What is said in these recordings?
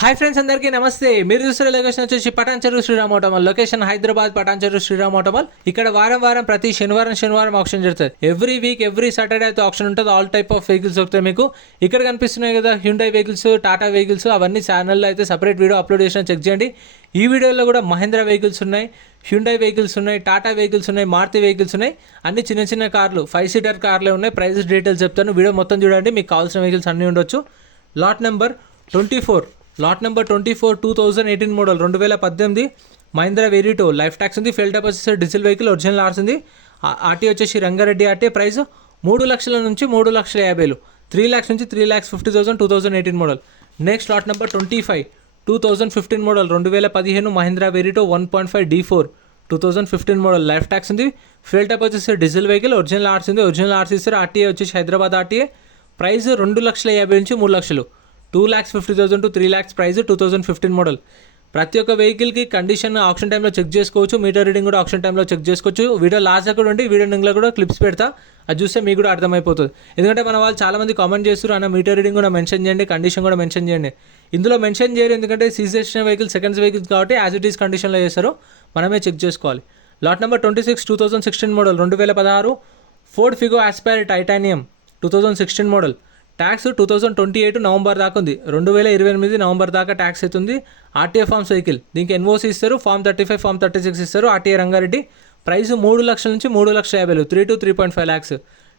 Hi friends, అందరికీ నమస్తే. మీరు చూస్తున్న లొకేషన్ వచ్చేసి పటాన్ చెరువు శ్రీరామ్ ఆటోమల్. లొకేషన్ హైదరాబాద్ పటాన్ చెరువు శ్రీరామ్ ఆటోమల్. ఇక్కడ వారం ప్రతి శనివారం ఆప్షన్ జరుగుతుంది. ఎవ్రీ వీక్ ఎవ్రీ సాటర్డే అయితే ఆప్షన్ ఉంటుంది. ఆల్ టైప్ ఆఫ్ వెహికల్స్ దొరుకుతాయి మీకు. ఇక్కడ కనిపిస్తున్నాయి కదా హ్యుండై వెహికల్స్, టాటా వెహికల్స్, అవన్నీ ఛానల్లో అయితే సపరేట్ వీడియో అప్లోడ్ చేసిన, చెక్ చేయండి. ఈ వీడియోలో కూడా మహేంద్ర వెహికల్స్ ఉన్నాయి, హ్యుండై వెహికల్స్ ఉన్నాయి, టాటా వెహికల్స్ ఉన్నాయి, మారుతి వెహికల్స్ ఉన్నాయి. అన్ని చిన్న కార్లు, 5 సీటర్ కార్లే ఉన్నాయి. ప్రైజెస్ డీటెయిల్స్ చెప్తాను, వీడియో మొత్తం చూడండి. మీకు కావాల్సిన వెహికల్స్ అన్నీ ఉండొచ్చు. Lot number 24, 2018 model 2018 Mahindra వెరిటో. Life tax ఉంది, ఫెల్ టాప్ వచ్చేసి డీజిల్ వెహికల్, ఒరిజినల్ ఆర్స్ ఉంది. ఆర్టీ వచ్చేసి రంగారెడ్డి ఆర్టీ. ప్రైస్ 3 లక్షల నుంచి 3,50,000, 3 lakhs నుంచి 3,50,000, 2018 model. Next lot number 25, 2015 model 2015 Mahindra వెరిటో 1.5 D4, 2015 model. Life tax ఉంది, ఫెల్ టాప్ వచ్చేసి డీజిల్ వెహికల్, ఒరిజినల్ ఆర్స్ ఉంది. ఒరిజినల్ ఆర్స్ ఇస్తారు. ఆర్టీఏ వచ్చేసి హైదరాబాద్ ఆర్టీఏ. ప్రైస్ 2,50,000 నుంచి 3 లక్షలు, 2,50,000 to 3 lakhs. Price 2015 model. ప్రతి ఒక్క వెహికల్కి కండిషన్ ఆప్షన్ టైంలో చెక్ చేసుకోవచ్చు. మీటర్ రీడింగ్ కూడా ఆప్షన్ టైంలో చెక్ చేసుకోవచ్చు. వీడియో లాస్ట్ కూడా ఉండి వీడియో ఎండింగ్లో కూడా క్లిప్స్ పెడతా, అది చూస్తే మీకు కూడా అర్థమైపోతుంది. ఎందుకంటే మన వాళ్ళు చాలామంది కామెంట్ చేస్తారు, అన్న మీటర్ రీడింగ్ కూడా మెన్షన్ చేయండి, కండిషన్ కూడా మెన్షన్ చేయండి. ఇందులో మెన్షన్ చేయరు, ఎందుకంటే సీజెషన్ వెహికల్ సెకండ్స్ వెహికల్స్ కాబట్టి యాజ్ ఇట్ ఈస్ కండిషన్లో చేస్తారు, మనమే చెక్ చేసుకోవాలి. Lot number 26, 2016 model 2016 Ford Figo Aspire Titanium 2016 model. Tax 2028 November దాకా ఉంది. 2028 నవంబర్ దాకా ట్యాక్స్ అవుతుంది. RTA forms vehicle. దీనికి ఎన్ఓసి ఇస్తారు, ఫార్మ్ 35, ఫార్మ్ 36 ఇస్తారు. ఆర్టీఏ రంగారెడ్డి. ప్రైస్ 3 లక్షల నుంచి 3,50,000, 3 to 3.5 lakhs.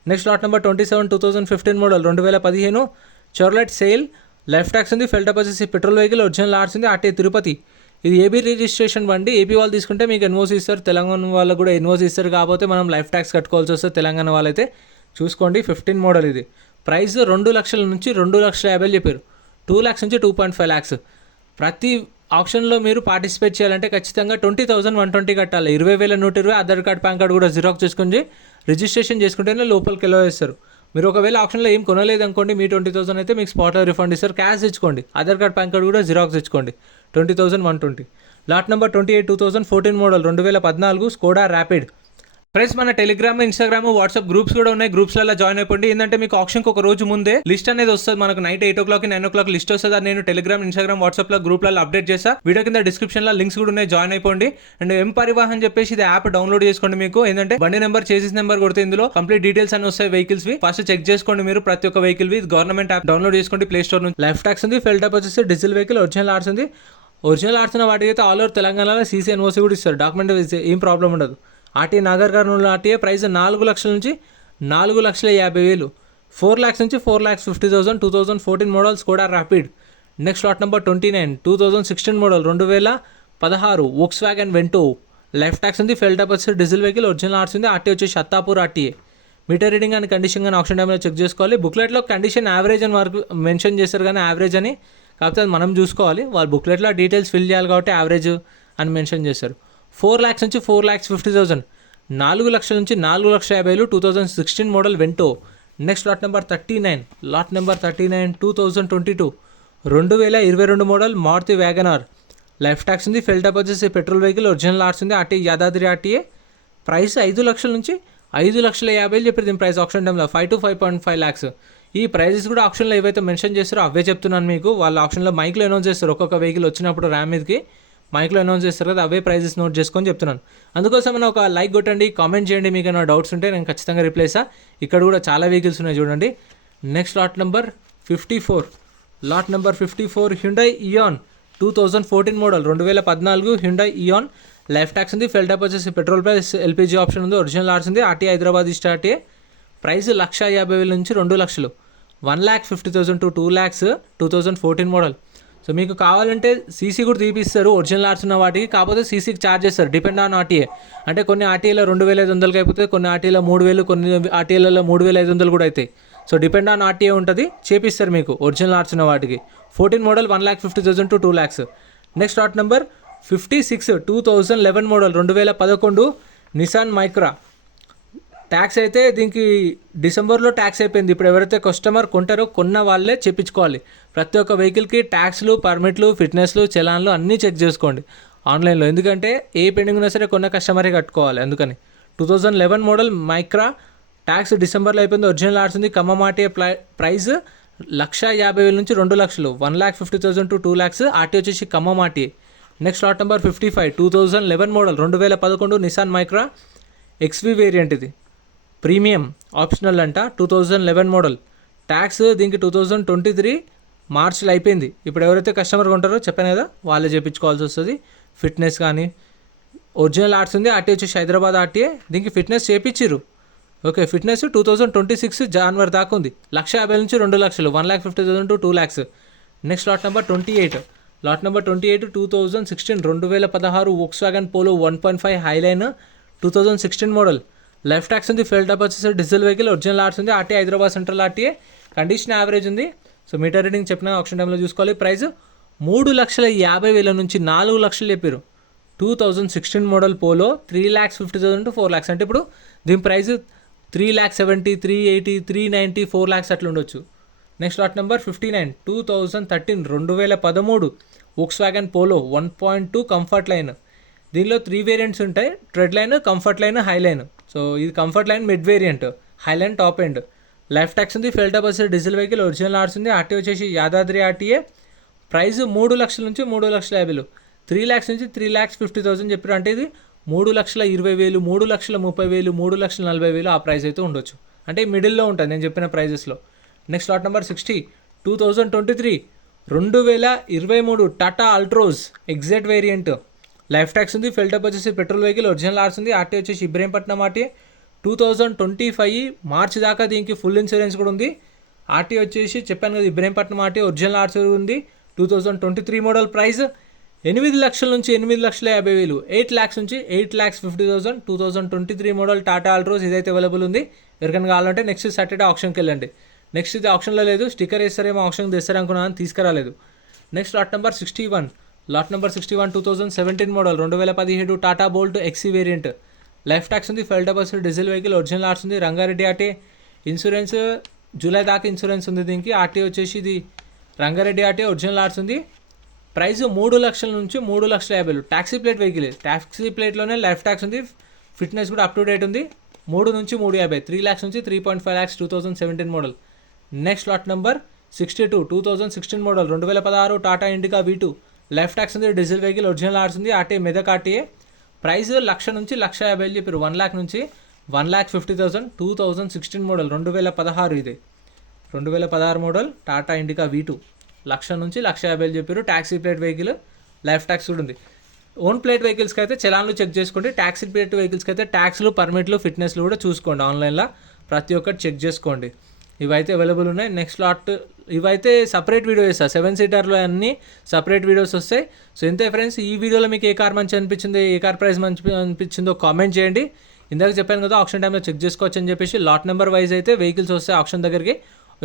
Next lot number 27, 2015 model 2015 Chevrolet Sail. Life tax ఉంది, ఫెల్ టాప్ వచ్చేసి పెట్రోల్ వెహికల్, ఒరిజినల్ ఆర్స్ ఉంది. ఆర్టీఏ తిరుపతి. ఇది ఏపీ రిజిస్ట్రేషన్ బండి. ఏపీ వాళ్ళు తీసుకుంటే మీకు ఎన్ఓసి ఇస్తారు, తెలంగాణ వాళ్ళకు కూడా ఎన్ఓసి ఇస్తారు. కాకపోతే మనం లైఫ్ ట్యాక్స్ కట్టుకోవాల్సి వస్తుంది తెలంగాణ వాళ్ళైతే. చూసుకోండి, 15 మోడల్ ఇది. ప్రైస్ 2 లక్షల నుంచి 2,50,000 చెప్పారు, 2 lakhs నుంచి 2.5 lakhs. ప్రతి ఆప్షన్లో మీరు పార్టిసిపేట్ చేయాలంటే ఖచ్చితంగా 20,120 కట్టాలి. 20,120 ఆధార్ కార్డ్, పాన్ కార్డ్ కూడా జిరాక్స్ చేసుకుని రిజిస్ట్రేషన్ చేసుకుంటేనే లోపలికి వెళ్ళ వేస్తారు. మీరు ఒకవేళ ఆప్షన్లో ఏం కొనలేదు అనుకోండి, మీ 20,000 అయితే మీకు స్పాట్లో రిఫండ్ ఇస్తారు. క్యాష్ తెచ్చుకోండి, ఆధార్ కార్డ్, పాన్ కార్డ్ కూడా జిరాక్స్ తెచ్చుకోండి. 20,120. Lot number 28, 2014 model 2014 Skoda rapid. Friends, మన టెలిగ్రామ్, ఇన్స్టాగ్రామ్, వాట్సాప్ గ్రూప్స్ కూడా ఉన్నాయి. గ్రూప్స్లలో జాయిన్ అయిపోండి. ఏంటంటే మీకు ఆప్షన్కి ఒక రోజు ముందే లిస్ట్ అనేది వస్తుంది. మనకు నైట్ 8 o'clock 9 o'clock లిస్ట్ వస్తుంది. అది నేను టెలిగ్రామ్, ఇన్స్టాగ్రామ్, వాట్సాప్లో గ్రూప్లలో అప్డేట్ చేస్తా. వీడియో కింద డిస్క్రిప్షన్లో లింక్స్ కూడా ఉన్నాయి, జాయిన్ అయిపోండి. అండ్ ఎం పరివాహన్ చెప్పేసి ఇది యాప్ డౌన్లోడ్ చేసుకోండి. మీకు ఏంటంటే బండి నెంబర్, చేసిస్ నెంబర్ కొడితే ఇందులో కంప్లీట్ డీటెయిల్స్ అని వస్తాయి వెహికల్స్. ఫస్ట్ చెక్ చేసుకోండి మీరు ప్రతి ఒక్క వెహికల్. గవర్నమెంట్ యాప్ డౌన్లోడ్ చేసుకోండి ప్లే స్టోర్ నుంచి. లైఫ్ ట్యాక్స్ ఉంది, ఫెల్ టాప్ వచ్చేసి డీజిల్ వెహికల్, ఒరిజినల్ ఆర్స్ ఉంది. ఒరిజినల్ ఆర్స్ ఉన్న వాటికి అయితే ఆల్ ఓవర్ తెలంగాణలో సీసీ ఎన్ఓసి కూడా ఇస్తారు. డాక్యుమెంట్ ఏం ప్రాబ్లం ఉండదు. RT Nagar Kurnool RTA. Price 4 లక్షల నుంచి 4,50,000, 4 lakhs నుంచి 4,50,000, 2014 మోడల్స్ కూడా Rapid. Next lot number 29, 2016 model 2016 Volkswagen Vento. Life tax ఉంది, ఫెల్ టాప్ వచ్చి డీజిల్ వెహికల్, ఒరిజినల్ ఆర్స్ ఉంది. ఆర్టీ వచ్చేసి అత్తాపూర్ ఆర్టీఏ. మీటర్ రీడింగ్ అని కండిషన్ కానీ ఆప్షన్ టైంలో చెక్ చేసుకోవాలి. బుక్లెట్లో కండిషన్ యావరేజ్ అని వరకు మెన్షన్ చేస్తారు, కానీ యావరేజ్ అని, కాకపోతే అది మనం చూసుకోవాలి. వాళ్ళు బుక్లెట్లో డీటెయిల్స్ ఫిల్ చేయాలి కాబట్టి యావరేజ్ అని మెన్షన్ చేస్తారు. 4 lakhs నుంచి 4,50,000, 4 లక్షల నుంచి 4,50,000, 2016 model Vento. Next lot number 39, 2022 2022 model Maruti Wagon R. Life tax ఉంది, ఫెల్ టాప్ వచ్చేసి పెట్రోల్ వెహికల్, ఒరిజినల్ ఆర్స్ ఉంది. RT Yadadri RTA. ప్రైస్ 5 లక్షల నుంచి 5,50,000 చెప్పారు. దీని ప్రైస్ ఆప్షన్ టైంలో 5 to 5.5 lakhs. ఈ ప్రైజెస్ కూడా ఆప్షన్లో ఏవైతే మెన్షన్ చేస్తారో అవే చెప్తున్నాను మీకు. వాళ్ళ ఆప్షన్లో మైక్లో అనౌన్స్ చేస్తారు. ఒక్కొక్క వెహికల్ వచ్చినప్పుడు ర్యామ్ మీదకి మైక్లో అనౌన్స్ చేస్తారు కదా, అవే ప్రైజెస్ నోట్ చేసుకొని చెప్తున్నాను. అందుకోసం ఒక లైక్ కొట్టండి, కామెంట్ చేయండి. మీకు ఏమైనా డౌట్స్ ఉంటే నేను ఖచ్చితంగా రిప్లై ఇస్తా. ఇక్కడ కూడా చాలా వెహికల్స్ ఉన్నాయి చూడండి. Next lot number 54, Hyundai Eon 2014 model 2014 Hyundai Eon. Life tax ఉంది, ఫెల్ టాప్ వచ్చేసి పెట్రోల్ ప్లస్ ఎల్పిజి ఆప్షన్ ఉంది. ఒరిజినల్ ఆర్స్ ఉంది. RT Hyderabad RTA. ప్రైస్ 1,50,000 నుంచి 2 లక్షలు, 1,50,000 to 2 lakhs, 2014 మోడల్. సో మీకు కావాలంటే సీసీ కూడా తీపిస్తారు ఒరిజినల్ ఆర్స్ ఉన్న వాటికి. కాకపోతే సీసీకి ఛార్జ్ చేస్తారు, డిపెండ్ ఆన్ ఆర్టీఏ. అంటే కొన్ని ఆర్టీఏలో 2,500 అయిపోతుంది, కొన్ని ఆర్టీఏలో 3,000, కొన్ని ఆర్టీఏలలో 3,500 కూడా అవుతాయి. సో డిపెండ్ ఆన్ ఆర్టీఏ ఉంటుంది, చేపిస్తారు మీకు ఒరిజినల్ ఆర్స్ ఉన్న వాటికి. 14 model 1,50,000 to 2 lakhs. Next lot number 56, 2011 model 2011 Nissan Micra. Tax అయితే దీనికి డిసెంబర్లో ట్యాక్స్ అయిపోయింది. ఇప్పుడు ఎవరైతే కస్టమర్ కొంటారో కొన్న వాళ్ళే చెప్పించుకోవాలి. ప్రతి ఒక్క వెహికల్కి ట్యాక్స్లు, పర్మిట్లు, ఫిట్నెస్లు, చలాన్లు అన్నీ చెక్ చేసుకోండి ఆన్లైన్లో. ఎందుకంటే ఏ పెండింగ్ ఉన్నా సరే కొన్న కస్టమరే కట్టుకోవాలి. అందుకని 2011 మోడల్ మైక్రా. ట్యాక్స్ డిసెంబర్లో అయిపోయింది. ఒరిజినల్ ఆర్స్ ఉంది. ఖమ్మం ఆర్టీఏ. ప్రైస్ 1,50,000 నుంచి 2,00,000, 1,50,000 to 2,00,000. ఆర్టీ వచ్చేసి Khammam RT. Next lot number 55, 2011 model, 2011 Nissan Micra XV variant. ఇది ప్రీమియం ఆప్షనల్ అంట, 2011 మోడల్. ట్యాక్స్ దీనికి 2023 మార్చిలో అయిపోయింది. ఇప్పుడు ఎవరైతే కస్టమర్ కొంటారో చెప్పాను కదా, వాళ్ళే చేయించుకోవాల్సి వస్తుంది. ఫిట్నెస్ కానీ ఒరిజినల్ ఆర్ట్స్ ఉంది. ఆర్టీ వచ్చేసి హైదరాబాద్ ఆర్టీఏ. దీనికి ఫిట్నెస్ చేయించిర్రు. ఓకే, ఫిట్నెస్ 2026 జనవరి దాకా ఉంది. 1,50,000 నుంచి 2,00,000, 1,50,000 to 2,00,000. Next lot number 28, 2016, 2016 Volkswagen Polo 1.5 Highline 2016 model. Life tax ఉంది. ఫెయిల్డ్ అప్ వచ్చేసి డీజిల్ వెహికల్. ఒరిజినల్ ఆర్ట్స్ ఉంది. RT Hyderabad central RTA. Condition average ఉంది. సో మీటర్ రీడింగ్ చెప్పిన ఆప్షన్ టైంలో చూసుకోవాలి. ప్రైస్ 3,50,000 నుంచి 4,00,000 చెప్పారు. 2016 మోడల్ పోలో 3,50,000 to 4,00,000. అంటే ఇప్పుడు దీని ప్రైస్ 3,70,000, 380,000, 390,000, 4,00,000 అట్లా ఉండొచ్చు. Next lot number 59, 2013, 2013 Volkswagen Polo 1.2 comfort line. దీనిలో 3 వేరియంట్స్ ఉంటాయి: trend line, comfort line, high line. So ఇది comfort line mid variant, high line top end. Life tax ఉంది. ఫెయిల్డ్ అప్ వచ్చేసి డీజిల్ వెహికల్. ఒరిజినల్ ఆర్ట్స్ ఉంది. RT వచ్చేసి Yadadri RTA. Price 3,00,000 నుంచి 3,50,000, 3,00,000 నుంచి 3,50,000 చెప్పారు. అంటే ఇది 3,20,000, 3,30,000, 3,40,000 ఆ ప్రైస్ అయితే ఉండొచ్చు. అంటే మిడిల్లో ఉంటుంది నేను చెప్పిన ప్రైజెస్లో. Next lot number 60, 2023, 2023 Tata Altroz exact variant. Life tax ఉంది. ఫెయిల్డ్ అప్ వచ్చేసి పెట్రోల్ వెహికల్. ఒరిజినల్ ఆర్ట్స్ ఉంది. ఆర్టీ వచ్చేసి ఇబ్రహీంపట్నం ఆర్టీ. 2025 మార్చి దాకా దీనికి ఫుల్ ఇన్సూరెన్స్ కూడా ఉంది. ఆర్టీ వచ్చేసి చెప్పాను కదా, ఇబ్రహీంపట్నం ఆర్టీ. ఒరిజినల్ ఆర్ట్స్ ఉంది. 2023 మోడల్. ప్రైస్ 8,00,000 నుంచి 8,50,000, 8,00,000 నుంచి 8,50,000. 2023 మోడల్ టాటా అల్ట్రోజ్ ఇదైతే అవైలబుల్ ఉంది. ఎవరికైనా కావాలంటే నెక్స్ట్ సాటర్డే ఆప్షన్కి వెళ్ళండి. నెక్స్ట్ ఇది ఆప్షన్లో లేదు. స్టిక్కర్ వేస్తారేమో ఆప్షన్కి తెస్తారనుకున్నాను, తీసుకురాలేదు. Next lot number 61, 2017 model, 2017 Tata Bolt XE variant. Life tax ఉంది. ఫెయిల్డ్ అప్ వచ్చి డీజిల్ వెహికల్. ఒరిజినల్ ఆర్ట్స్ ఉంది. రంగారెడ్డి ఆర్టీ. ఇన్సూరెన్స్ జూలై దాకా ఇన్సూరెన్స్ ఉంది దీనికి. ఆర్టీ వచ్చేసి ఇది రంగారెడ్డి ఆర్టీ. ఒరిజినల్ ఆర్ట్స్ ఉంది. ప్రైస్ 3,00,000 నుంచి 3,50,000. Taxi plate vehicle. ట్యాక్సీ ప్లేట్లోనే లైఫ్ ట్యాక్స్ ఉంది. ఫిట్నెస్ కూడా అప్ టు డేట్ ఉంది. 3 నుంచి 3,50,000, 3,00,000 నుంచి 3.5 lakhs 2017 model. Next lot number 62, 2016 model, 2016 Tata Indica V2. Life tax ఉంది. Diesel vehicle. ఒరిజినల్ ఆర్ట్స్ ఉంది. RT Medak RTA. ప్రైస్ 1,00,000 నుంచి 1,50,000 చెప్పారు. 1,00,000 నుంచి 1,50,000. 2016 మోడల్, 2016 ఇది. 2016 మోడల్ టాటా ఇండికా V2. 1,00,000 నుంచి 1,50,000 చెప్పారు. Taxi plate vehicle. Life tax కూడా ఉంది. ఓన్ ప్లేట్ వెహికల్స్కి అయితే చలాన్లు చెక్ చేసుకోండి. ట్యాక్సీ ప్లేట్ వెహికల్స్కి అయితే ట్యాక్స్లు, పర్మిట్లు, ఫిట్నెస్లు కూడా చూసుకోండి. ఆన్లైన్లో ప్రతి ఒక్కటి చెక్ చేసుకోండి. ఇవైతే అవైలబుల్ ఉన్నాయి. నెక్స్ట్ లాట్ ఇవైతే సపరేట్ వీడియో చేస్తారు. 7 సీటర్లో అన్నీ సపరేట్ వీడియోస్ వస్తాయి. సో ఇంతే ఫ్రెండ్స్, ఈ వీడియోలో మీకు ఏ కార్ మంచి అనిపించింది, ఏ కార్ ప్రైస్ మంచి అనిపించిందో కామెంట్ చేయండి. ఇందాక చెప్పాను కదా, ఆప్షన్ టైంలో చెక్ చేసుకోవచ్చు అని చెప్పేసి. లాట్ నెంబర్ వైజ్ అయితే వెహికల్స్ వస్తాయి ఆప్షన్ దగ్గరికి.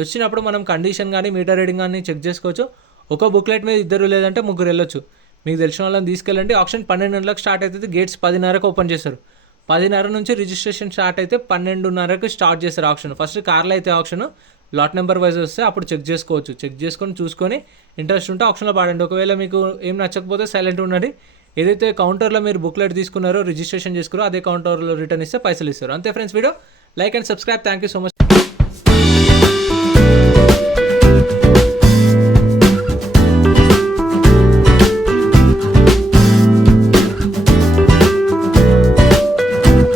వచ్చినప్పుడు మనం కండిషన్ కానీ మీటర్ రీడింగ్ కానీ చెక్ చేసుకోవచ్చు. ఒక బుక్లెట్ మీద 2 లేదంటే 3 వెళ్ళొచ్చు. మీకు తెలిసిన వాళ్ళని తీసుకెళ్ళండి. ఆప్షన్ 12 గంటలకు స్టార్ట్ అవుతుంది. గేట్స్ 10:30కు ఓపెన్ చేస్తారు. 10:30 నుంచి రిజిస్ట్రేషన్ స్టార్ట్ అయితే 12:30కు స్టార్ట్ చేస్తారు ఆప్షన్. ఫస్ట్ కార్లో అయితే ఆప్షన్ లాట్ నెంబర్ వైజ్ వస్తే అప్పుడు చెక్ చేసుకోవచ్చు. చెక్ చేసుకొని చూసుకొని ఇంట్రెస్ట్ ఉంటే ఆప్షన్లో పాడండి. ఒకవేళ మీకు ఏం నచ్చకపోతే సైలెంట్ ఉండండి. ఏదైతే కౌంటర్లో మీరు బుక్లెట్ తీసుకున్నారో, రిజిస్ట్రేషన్ చేసుకున్నారో అదే కౌంటర్లో రిటర్న్ ఇస్తే పైసలు ఇస్తారు. అంతే friends, video like and subscribe. Thank you so much.